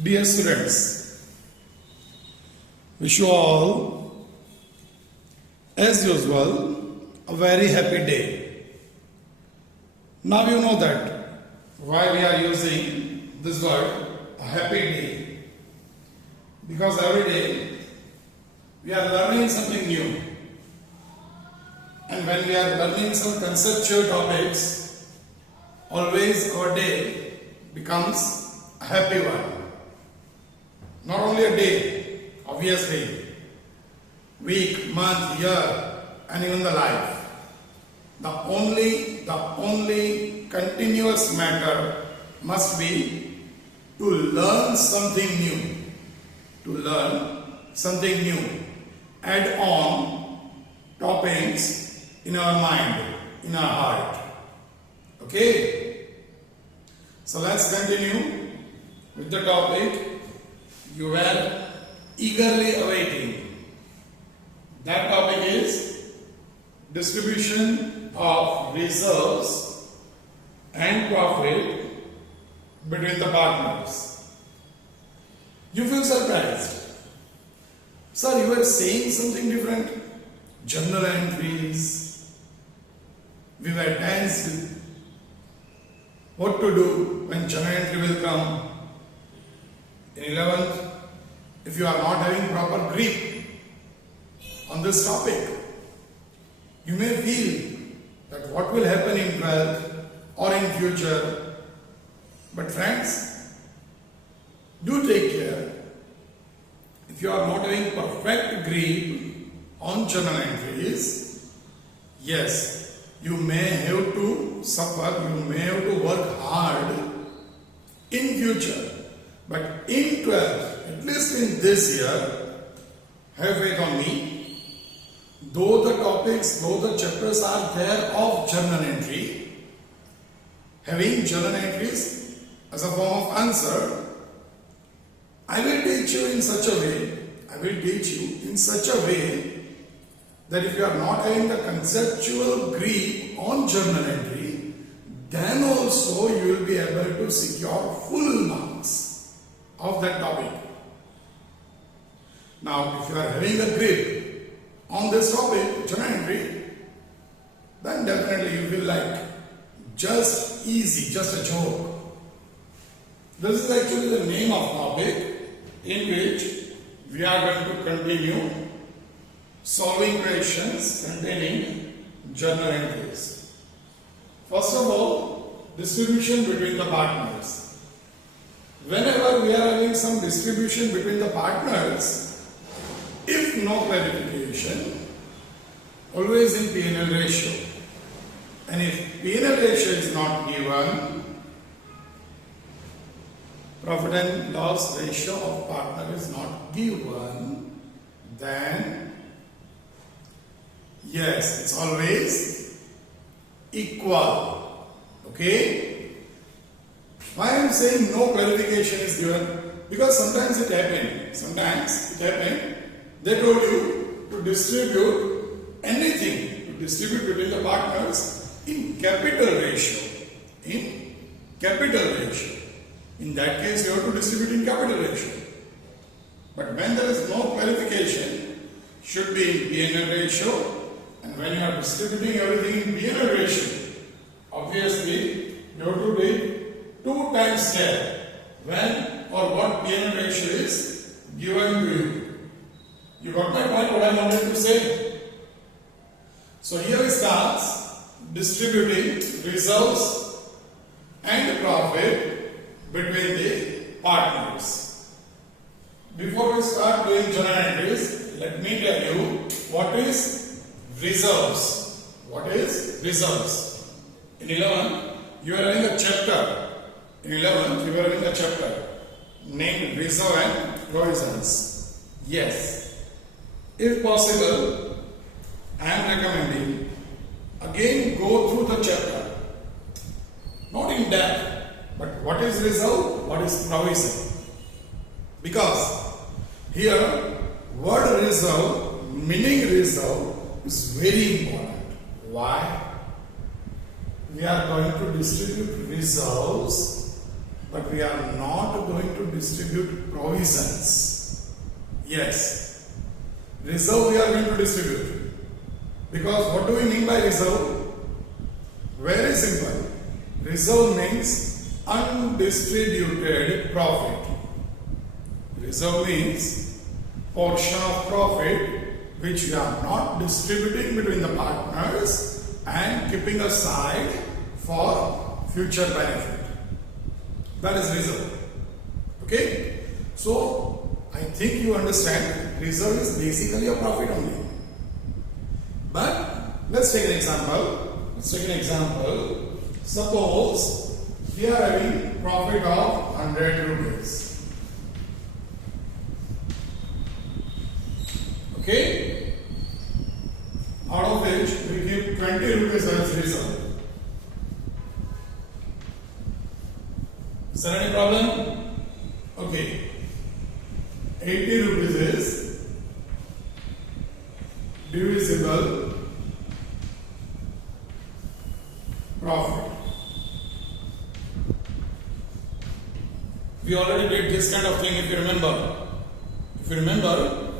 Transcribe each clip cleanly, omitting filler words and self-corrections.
Dear students, wish you all, as usual, a very happy day. Now you know that why we are using this word, a happy day. Because every day we are learning something new. And when we are learning some conceptual topics, always our day becomes a happy one. Not only a day, obviously, week, month, year, and even the life. The only continuous matter must be to learn something new. To learn something new. Add on toppings in our mind, in our heart. Okay? So let's continue with the topic you were eagerly awaiting. That topic is distribution of reserves and profit between the partners. You feel surprised. Sir, you were saying something different. Journal entries. We were tense. What to do when journal entry will come? In 11th, if you are not having proper grip on this topic, you may feel that what will happen in 12th or in future. But friends, do take care. If you are not having perfect grip on journal entries, yes, you may have to suffer, you may have to work hard in future. But in 12th, at least in this year, have faith on me, though the topics, though the chapters are there of journal entry, having journal entries as a form of answer, I will teach you in such a way, that if you are not having the conceptual grip on journal entry, then also you will be able to secure full marks of that topic. Now, if you are having a grip on this topic, journal entry, then definitely you feel like just easy, just a joke. This is actually the name of topic in which we are going to continue solving questions containing journal entries. First of all, distribution between the partners. Whenever we are having some distribution between the partners, if no clarification, always in P&L ratio. And if P&L ratio is not given, profit and loss ratio of partner is not given, then yes, it's always equal. Okay? Why I am saying no clarification is given? Because sometimes it happened. They told you to distribute anything, to distribute between the partners in capital ratio. In that case, you have to distribute in capital ratio. But when there is no clarification, should be in P&L ratio. And when you are distributing everything in P&L ratio, obviously you have to take 2 times there when or what P&L ratio is given to you. You got my point, what I wanted to say? So here we start distributing reserves and profit between the partners. Before we start doing journal entries, let me tell you what is reserves. What is reserves? In 11, you are having a chapter. In 11th, you are having a chapter named Reserve and Provisions. Yes. If possible, I am recommending again go through the chapter. Not in depth, but what is reserve, what is provision. Because here, word reserve, meaning reserve is very important. Why? We are going to distribute reserves but we are not going to distribute provisions. Yes, reserve we are going to distribute. Because what do we mean by reserve? Very simple. Reserve means undistributed profit. Reserve means portion of profit which we are not distributing between the partners and keeping aside for future benefit. That is reserve. Okay? So, I think you understand reserve is basically a profit only. But let's take an example. Suppose we are having profit of 100 rupees. Okay? Out of which we keep 20 rupees as reserve. Is there any problem? Okay. 80 rupees is divisible profit. We already did this kind of thing if you remember. If you remember,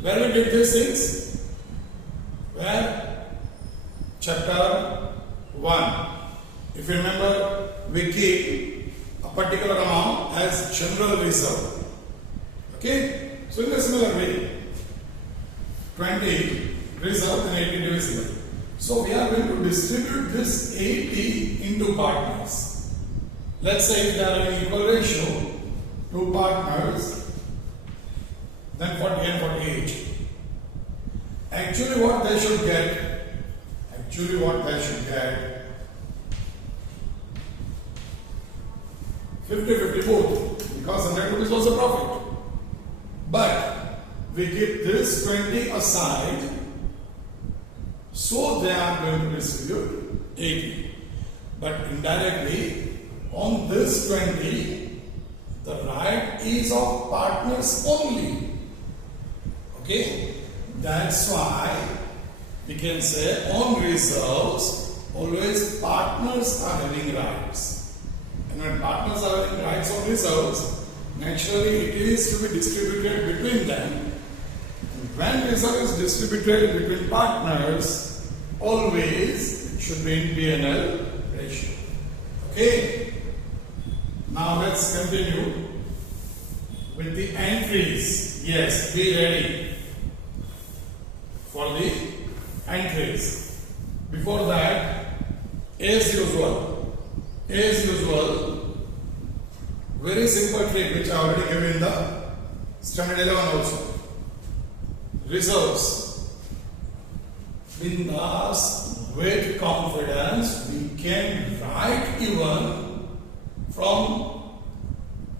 where we did these things? Where? Chapter 1. If you remember, we keep a particular amount as general reserve. Okay? So in a similar way, 20 reserve and 80 divisible. So we are going to distribute this 80 into partners. Let's say if they are in equal ratio, two partners, then 40 and 40 each. Actually what they should get 50-50 both, because 100 rupees was a profit. But we keep this 20 aside, so they are going to distribute 80. But indirectly, on this 20, the right is of partners only. Okay? That's why we can say on reserves, always partners are having rights. And when partners are having rights on reserves, naturally it is to be distributed between them. And when reserve is distributed between partners, always it should be in P&L ratio. Okay? Now let's continue with the entries. Yes, be ready for the entries. Before that, as usual, very simple trick which I already gave in the standard 11 also. Reserves. Bindas, with confidence, we can write even from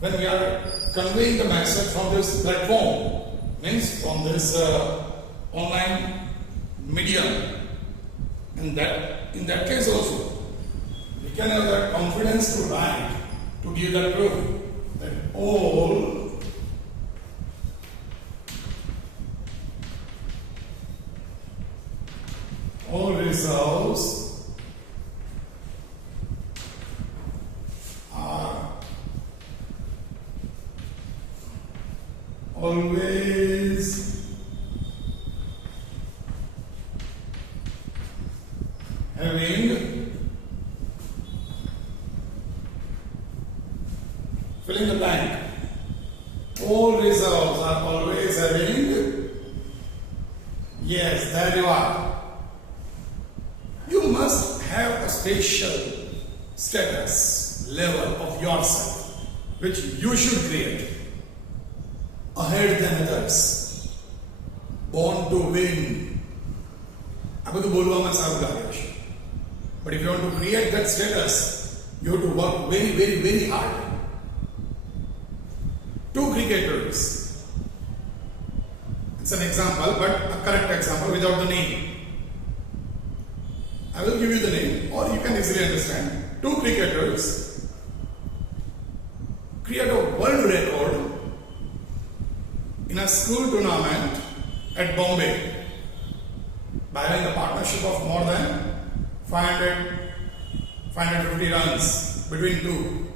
when we are conveying the message from this platform, means from this online medium. And that in that case also, we can have that confidence to write, to give that proof that all reserves are always having, fill in the blank. All reserves are always having, yes, there you are. You must have a special status level of yourself which you should create ahead than others. Born to win. But if you want to create that status, you have to work very, very, very hard. Two cricketers. It's an example, but a correct example without the name. I will give you the name, or you can easily understand. Two cricketers create a world record in a school tournament at Bombay by having a partnership of more than 550 runs between two.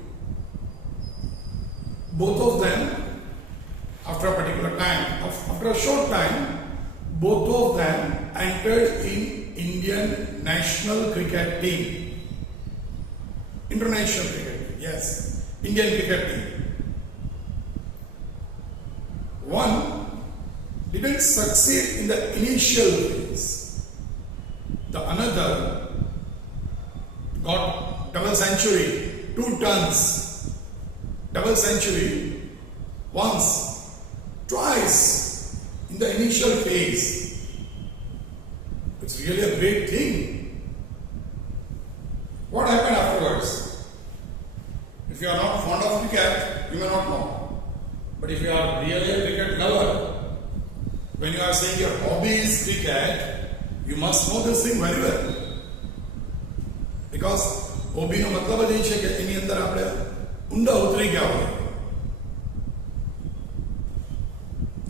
both of them, after a particular time, after a short time, both of them entered in Indian national cricket team. International cricket team, yes. Indian cricket team. One didn't succeed in the initial phase. The another got double century, 2 tons, double century once, twice in the initial phase. It's really a great thing. What happened afterwards? If you are not fond of cricket, you may not know. But if you are really a cricket lover, when you are saying your hobby is cricket, you must know this thing very well. Because hobby નો મતલબ જ એ છે કે એની અંદર આપણે ઊંડા ઉતરી ગયા હોય.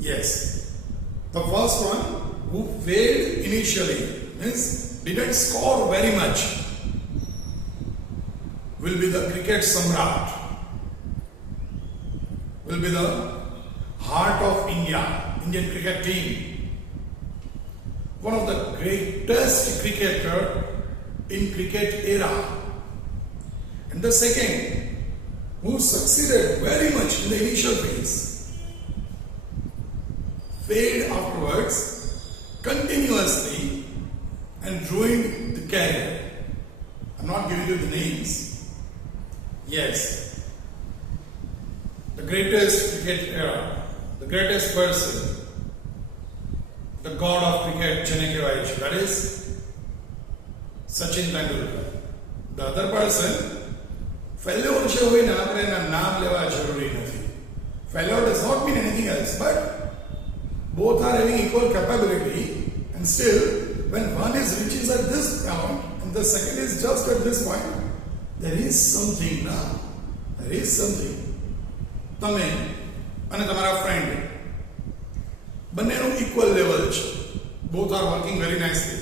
Yes. The first one who failed initially means didn't score very much will be the cricket samrat, will be the heart of India, Indian cricket team. One of the greatest cricketer in cricket era. And the second who succeeded very much in the initial phase, failed afterwards continuously and ruined the career. I'm not giving you the names. Yes. The greatest cricket era, the greatest person, the god of cricket, જેને કહેવાય છે, that is Sachin Tendulkar. The other person, failure છે હોય ને આપણે એના નામ લેવા જરૂરી નથી. Failure does not mean anything else, but both are having equal capability, and still when one is reaches at this point and the second is just at this point, there is something now. There is something. તમે અને તમારા friend બંનેનું equal level છે. Both are working very nicely.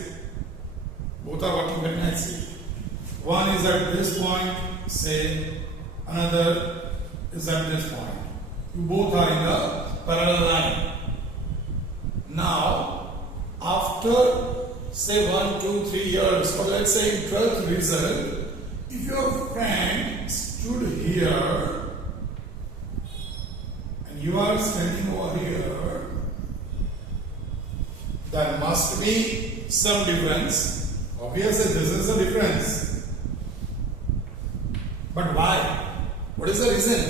Both are working very nicely. One is at this point, say, another is at this point. You both are in the parallel line. Now, after say 1, 2, 3 years, or let's say in 12th result, if your friend stood here and you are standing over here, there must be some difference. Obviously, this is the difference. But why? What is the reason?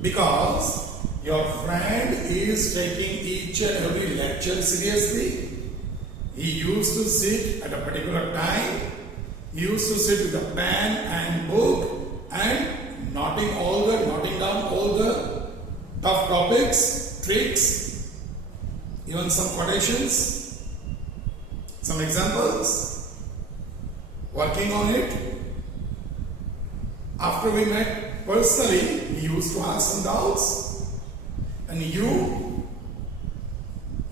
Because your friend is taking each and every lecture seriously. He used to sit at a particular time. He used to sit with a pen and book and noting down all the tough topics, tricks, even some quotations, some examples, working on it. After we met personally, he used to ask some doubts. And you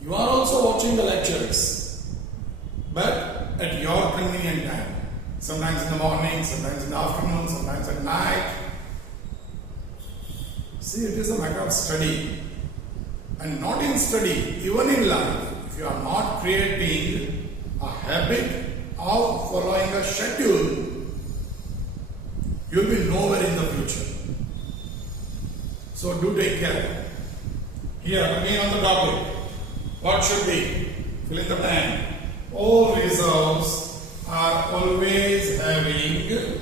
are also watching the lectures, but at your convenient time. Sometimes in the morning, sometimes in the afternoon, sometimes at night. See, it is a matter of study. And not in study, even in life, if you are not creating a habit of following a schedule, you will be nowhere in the future. So do take care. Here again on the topic, what should be? Fill in the blank. All reserves are always having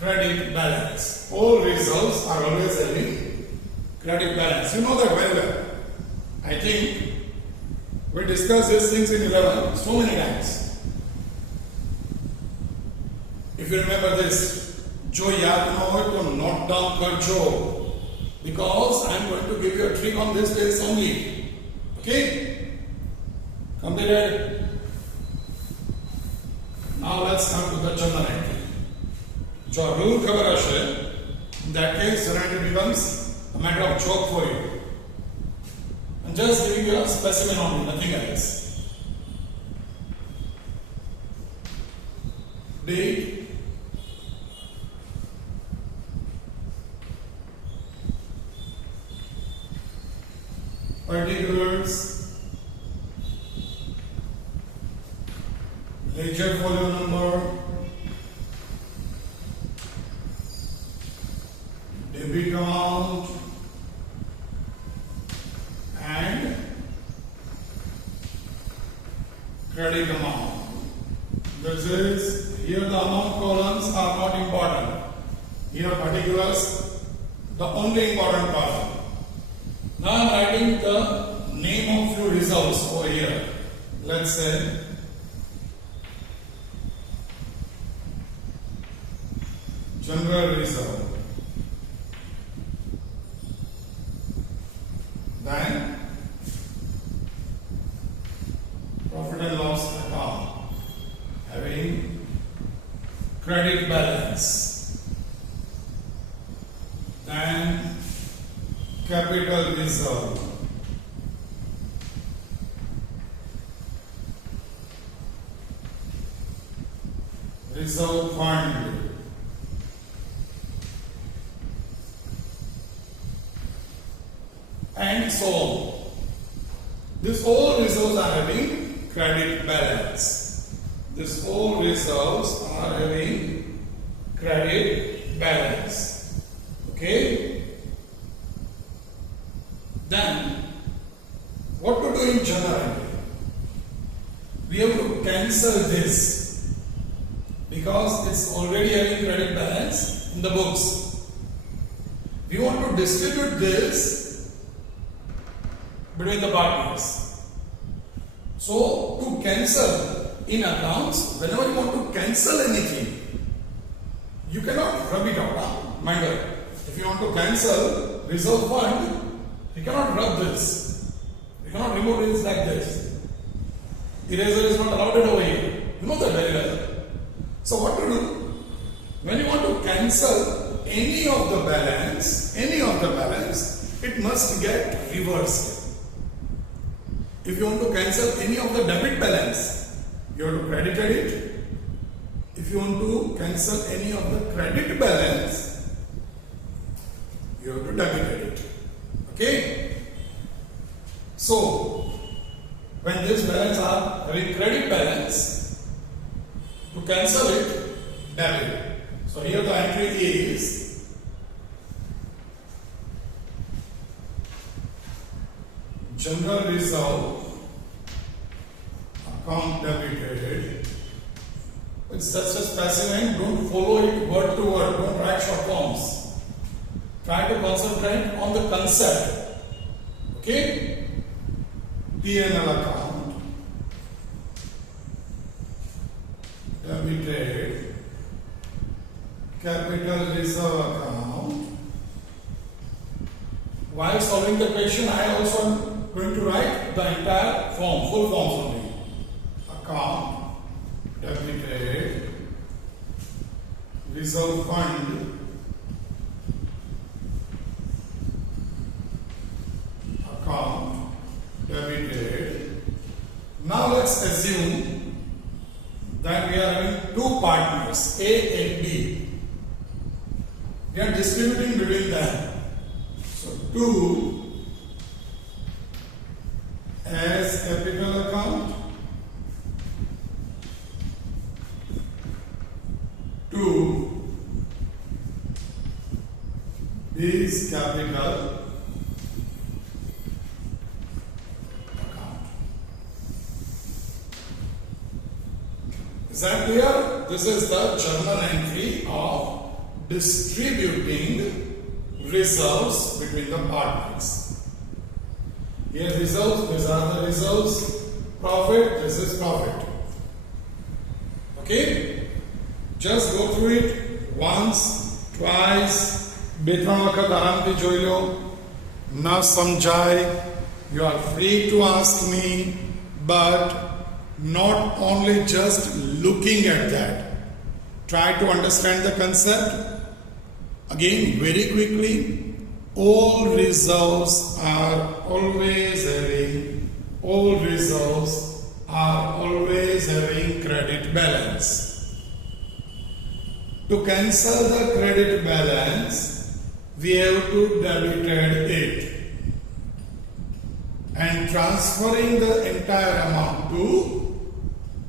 credit balance. All reserves are always having credit balance. You know that very well. I think we discussed these things in 11 so many times. If you remember this, जो याद न हो तो note down करजो, because I am going to give you a trick on this base only. Okay? Completed? Now let's come to the journal entry. जो rule खबर है, in that case journal entry becomes a matter of joke for you. I'm just giving you a specimen only, nothing else. Date, particulars, ledger folio number, debit amount, and credit amount. This is, here the amount columns are not important. Here particulars, the only important column. Now I am writing the name of few results over here. Let's say general result. Then profit and loss account having credit balance. Then capital reserve. Reserve fund. And so on. These all reserves are having credit balance. These all reserves are having credit balance. Okay? Then, what to do in journal entry? We have to cancel this because it's already having credit balance in the books. We want to distribute this between the partners. So, to cancel in accounts, whenever you want to cancel anything, you cannot rub it out. Mind you, if you want to cancel reserve fund, you cannot rub this. You cannot remove this like this. Eraser is not allowed over here. You know that very well. So what to do? When you want to cancel any of the balance, it must get reversed. If you want to cancel any of the debit balance, you have to credit it. If you want to cancel any of the credit balance, you have to debit it. Okay? So, when this balance are having credit balance, to cancel it, debit. So here the entry is general reserve account debited. It's just a specimen, don't follow it word to word, don't write short forms. Try to concentrate on the concept. Okay? P&L account debited, capital reserve account. While solving the question, I also am going to write the entire form, full forms only. Account debited, reserve fund, account debited. Now let's assume that we are having two partners, A and B. We are distributing between them. So 2 as capital account, 2 is capital. Is that clear? This is the journal entry of distributing reserves between the partners. Here reserves, these are the reserves. Profit, this is profit. Okay? Just go through it once, twice, બે-ત્રણ વખત આરામથી જોઈ લો. ન સમજાય, you are free to ask me, but not only just looking at that. Try to understand the concept. Again, very quickly, all reserves are always having all reserves are always having credit balance. To cancel the credit balance, we have to debit it and transferring the entire amount to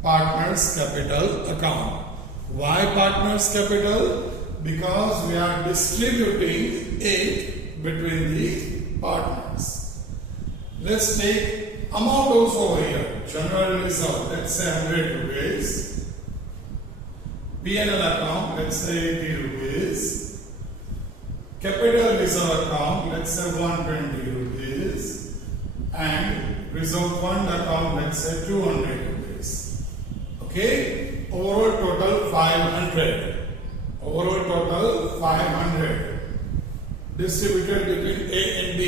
partners capital account. Why partners capital? Because we are distributing it between the partners. Let's take amount also over here. General reserve, let's say 100 rupees. P&L account, let's say 80 rupees. Capital reserve account, let's say 120 rupees. And reserve fund account, let's say 200 rupees. Okay? Overall total 500. Overall total 500. Distributed between A and B.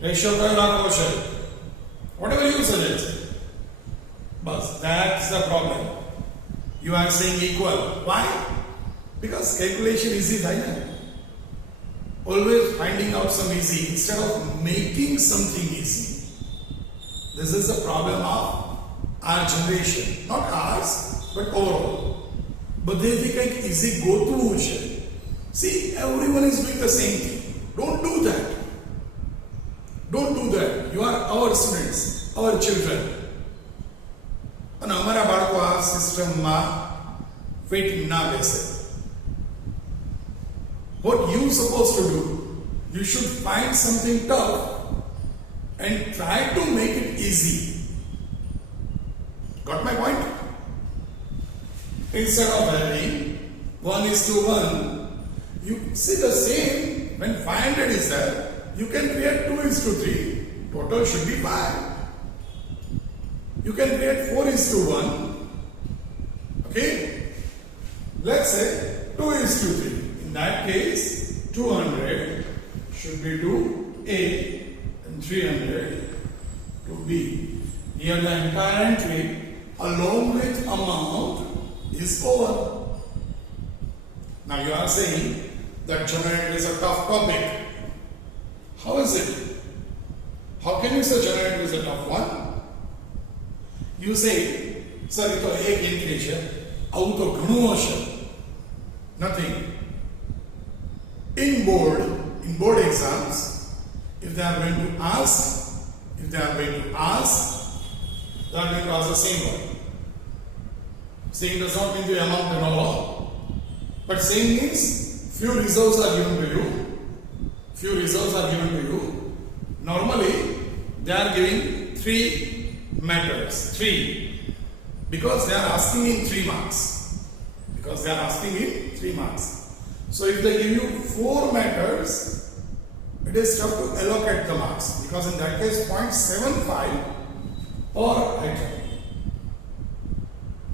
Ratio quotient. Whatever you suggest. But that's the problem. You are saying equal. Why? Because calculation easy, right? Always finding out some easy instead of making something easy. This is the problem of our generation. Not ours, but overall. But they think like easy go through. See, everyone is doing the same thing. Don't do that. Don't do that. You are our students, our children. And અમારા બાળકો આ સિસ્ટમમાં fit ના બેસે. What you supposed to do? You should find something tough and try to make it easy. Got my point? Instead of having 1:1, you see the same. When 500 is there, you can create 2:3. Total should be 5. You can create 4:1. Okay? Let's say 2:3. In that case, 200 should be to A and 300 to B. Here the entire entry along with amount is over. Now you are saying that general entry is a tough topic. How is it? How can you say general entry is a tough one? You say, sir, it is एक entry છે, આવું તો ઘણું હશે. Nothing. In board exams, if they are going to ask, they are going to ask the same one. Saying does not mean the amount and all, but saying means few reserves are given to you. Few reserves are given to you. Normally, they are giving 3 matters. 3. Because they are asking in 3 marks. Because they are asking in 3 marks. So if they give you 4 matters, it is tough to allocate the marks. Because in that case, 0.75 per item.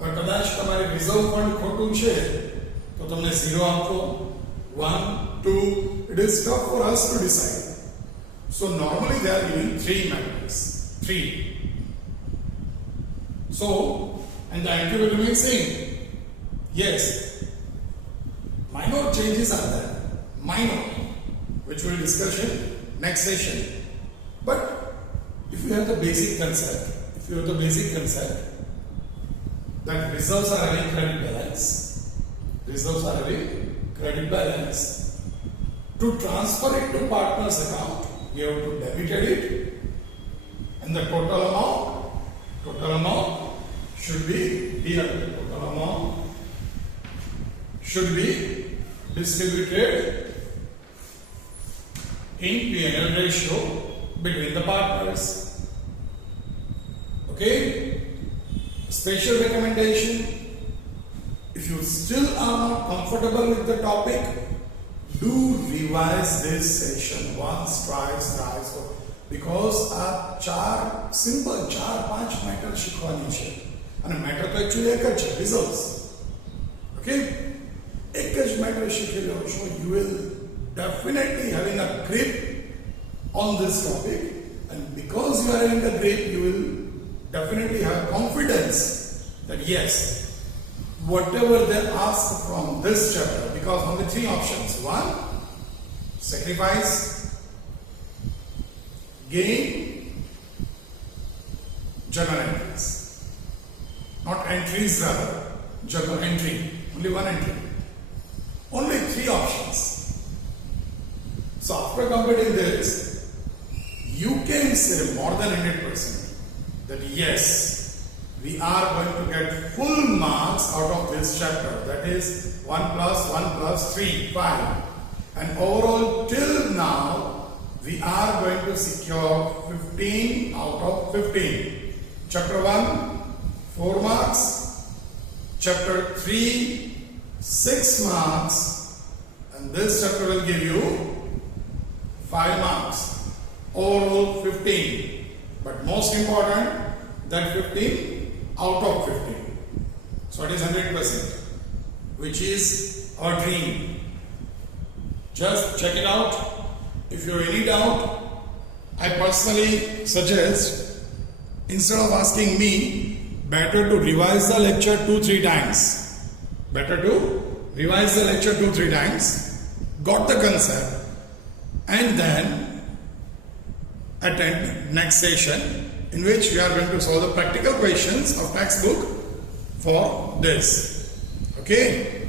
But કદાચ તમારે reserve fund ખોટું છે તો તમને 0 આપો, 1, 2. It is tough for us to decide. So normally they are giving 3 matters. 3. So, and the entry will remain same. Yes. Minor changes are there. Minor. Which we will discuss in next session. But if you have the basic concept, that reserves are having credit balance. Reserves are having credit balance. To transfer it to partner's account, you have to debit it, and the total amount should be here. Total amount should be distributed in P&L ratio between the partners. Okay? Special recommendation: if you still are not comfortable with the topic, do revise this session once, twice, because આ 4-5 matter શીખવાની છે અને matter તો actually એક જ છે, results. Okay, એક જ મેટર શીખી લો છો, you will definitely having a grip on this topic, and because you are having a grip, you will definitely have confidence that yes, whatever they ask from this chapter, because only 3 options: 1, sacrifice, gain, journal entries. Not entries rather, journal entry. Only one entry. Only 3 options. So after completing this, you can say more than 100% that yes, we are going to get full marks out of this chapter. That is 1 plus 1 plus 3, 5. And overall till now, we are going to secure 15 out of 15. Chapter 1, 4 marks. Chapter 3, 6 marks. And this chapter will give you 5 marks. Overall 15. But most important, that 15 out of 15. So it is 100%, which is our dream. Just check it out. If you have any doubt, I personally suggest, instead of asking me, better to revise the lecture 2-3 times. Better to revise the lecture 2-3 times, got the concept, and then attend next session in which we are going to solve the practical questions of textbook for this. Okay?